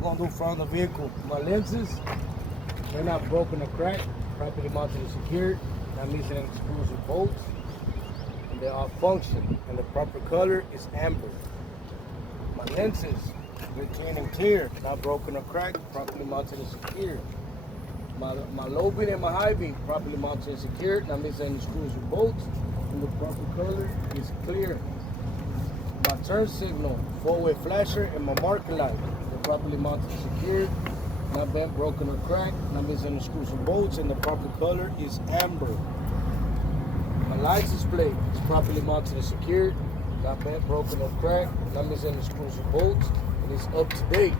we're gonna do front of the vehicle. My lenses, they're not broken or cracked, properly mounted and secured, not missing any screws or bolts, and they are function, and the proper color is amber. My lenses, they're clean and clear, not broken or cracked, properly mounted and secured. My low beam and my high beam, properly mounted and secured, not missing any screws or bolts, and the proper color is clear. My turn signal, four-way flasher, and my marker light, they're properly mounted and secured, not bent, broken, or cracked, not missing any screws or bolts, and the proper color is amber. My license plate is properly mounted and secured, not bent, broken, or cracked, not missing any screws or bolts, and it's up to date.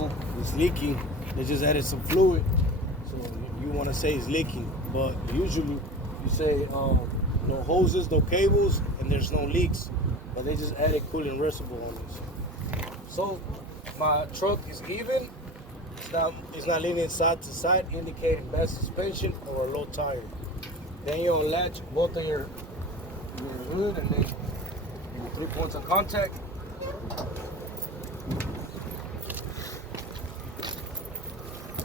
Ooh, it's leaking. They just added some fluid, so you want to say it's leaking, but usually you say no hoses, no cables, and there's no leaks, but they just added coolant reservoir on this. So my truck is even. It's not leaning side to side, indicating bad suspension or a low tire. Then you unlatch both of your hood and then your 3 points of contact.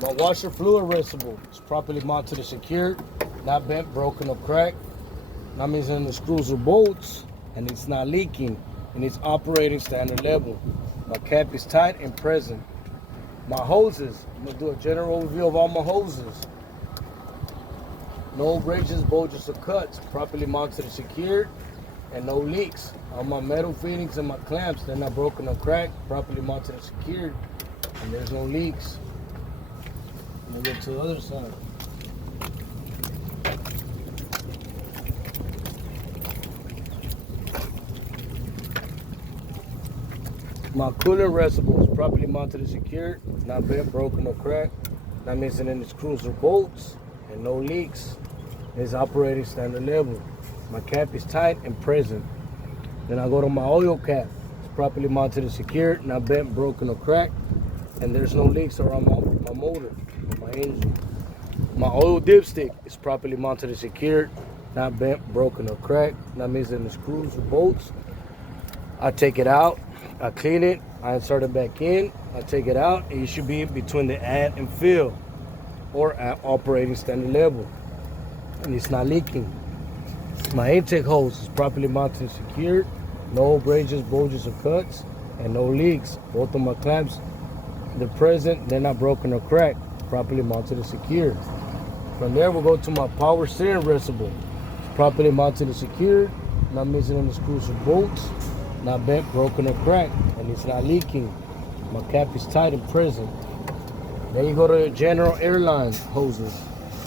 My washer fluid reservoir is properly mounted and secured, not bent, broken, or cracked, not missing the screws or bolts, and it's not leaking, and it's operating standard level. My cap is tight and present. My hoses, I'm gonna do a general overview of all my hoses. No abrasions, bulges, or cuts, properly mounted and secured, and no leaks. All my metal fittings and my clamps, they're not broken or cracked, properly mounted and secured, and there's no leaks. I'm gonna get to the other side. My coolant reservoir is properly mounted and secured, not bent, broken, or cracked, not missing any screws or bolts, and no leaks. It's operating standard level. My cap is tight and present. Then I go to my oil cap. It's properly mounted and secured, not bent, broken, or cracked, and there's no leaks around my motor or my engine. My oil dipstick is properly mounted and secured, not bent, broken, or cracked, not missing any screws or bolts. I take it out, I clean it, I insert it back in, I take it out, and it should be between the add and fill or at operating standard level, and it's not leaking. My intake hose is properly mounted and secured, no abrasions, bulges, or cuts, and no leaks. Both of my clamps, they're present, they're not broken or cracked, properly mounted and secured. From there, we'll go to my power steering reservoir. It's properly mounted and secured, not missing any screws or bolts, not bent, broken, or cracked, and it's not leaking. My cap is tight and present. Then you go to general airline hoses.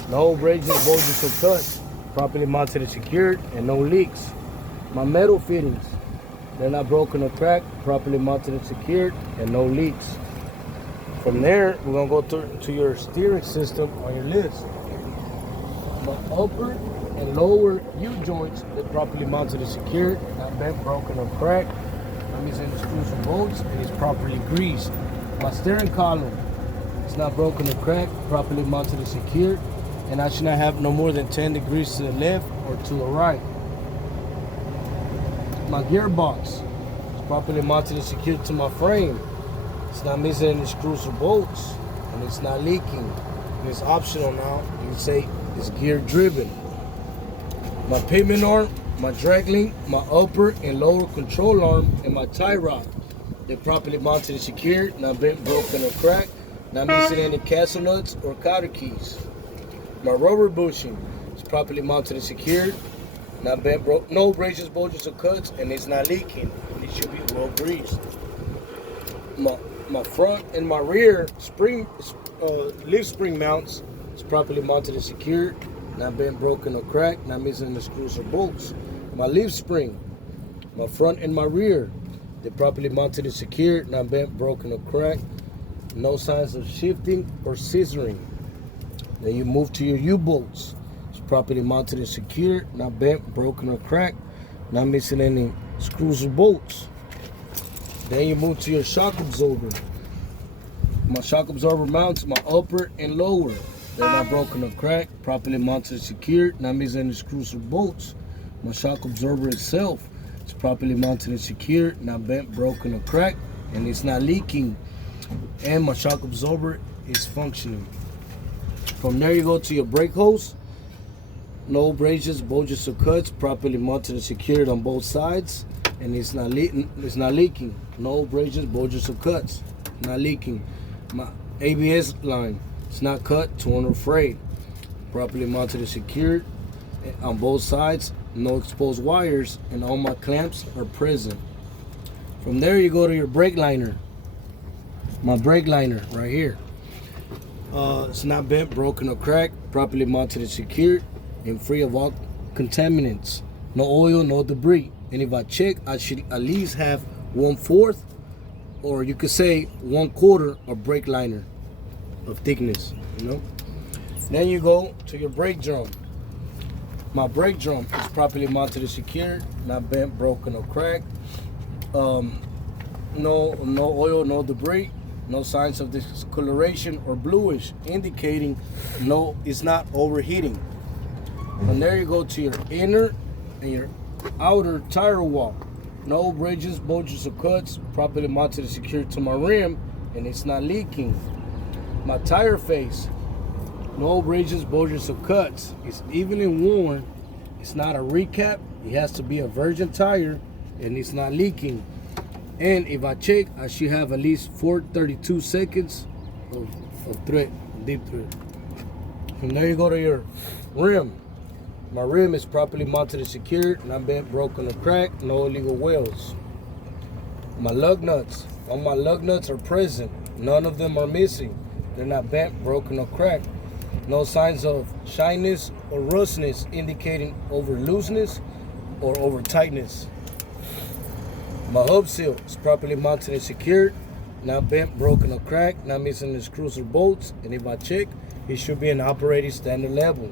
No abrasions, bulges, or cuts, properly mounted and secured, and no leaks. My metal fittings, they're not broken or cracked, properly mounted and secured, and no leaks. From there, we're gonna go to your steering system on your list. My upper and lower U-joints, they're properly mounted and secured, not bent, broken, or cracked, not missing the screws or bolts, and it's properly greased. My steering column, it's not broken or cracked, properly mounted and secured, and I should not have no more than 10 degrees to the left or to the right. My gearbox is properly mounted and secured to my frame. It's not missing any screws or bolts, and it's not leaking. And it's optional now. You can say it's gear driven. My pivot arm, my drag link, my upper and lower control arm, and my tie rod, they're properly mounted and secured, not bent, broken, or cracked, not missing any castle nuts or cotter keys. My rubber bushing is properly mounted and secured, not bent, broke, no abrasions, bulges, or cuts, and it's not leaking, and it should be well greased. My front and my rear spring, lift spring mounts is properly mounted and secured, not bent, broken, or cracked, not missing the screws or bolts. My leaf spring, my front and my rear, they're properly mounted and secured, not bent, broken, or cracked, no signs of shifting or scissoring. Then you move to your U-bolts. It's properly mounted and secured, not bent, broken, or cracked, not missing any screws or bolts. Then you move to your shock absorber. My shock absorber mounts, my upper and lower, they're not broken or cracked, properly mounted and secured, not missing any screws or bolts. My shock absorber itself is properly mounted and secured, not bent, broken, or cracked, and it's not leaking, and my shock absorber is functioning. From there you go to your brake hose. No abrasions, bulges, or cuts. Properly mounted and secured on both sides, and it's not leaking. No abrasions, bulges, or cuts. Not leaking. My ABS line, it's not cut, torn, or frayed. Properly mounted and secured on both sides. No exposed wires, and all my clamps are present. From there you go to your brake liner. My brake liner right here. It's not bent, broken, or cracked. Properly mounted and secured, and free of all contaminants. No oil, no debris. And if I check, I should at least have 1/4, or you could say 1/4 of brake liner of thickness, you know. Then you go to your brake drum. My brake drum is properly mounted and secured, not bent, broken, or cracked. No oil, no debris, no signs of discoloration or bluish, indicating it's not overheating. From there you go to your inner and your outer tire wall. No bridges, bulges, or cuts. Properly mounted and secured to my rim, and it's not leaking. My tire face. No bridges, bulges, or cuts. It's evenly worn. It's not a recap. It has to be a virgin tire, and it's not leaking. And if I check, I should have at least 432 seconds of thread, deep thread. From there you go to your rim. My rim is properly mounted and secured, not bent, broken, or cracked. No illegal welds. My lug nuts. All my lug nuts are present. None of them are missing. They're not bent, broken, or cracked. No signs of shyness or rustiness indicating over looseness or over tightness. My hub seal is properly mounted and secured, not bent, broken, or cracked, not missing the screws or bolts. And if I check, it should be an operating standard level.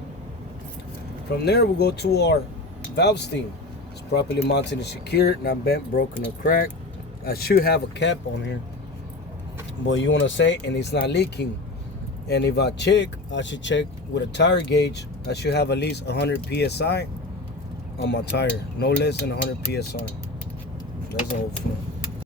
From there, we'll go to our valve stem. It's properly mounted and secured, not bent, broken, or cracked. I should have a cap on here, but you want to say, and it's not leaking. And if I check, I should check with a tire gauge. I should have at least 100 psi on my tire, no less than 100 psi. That's all.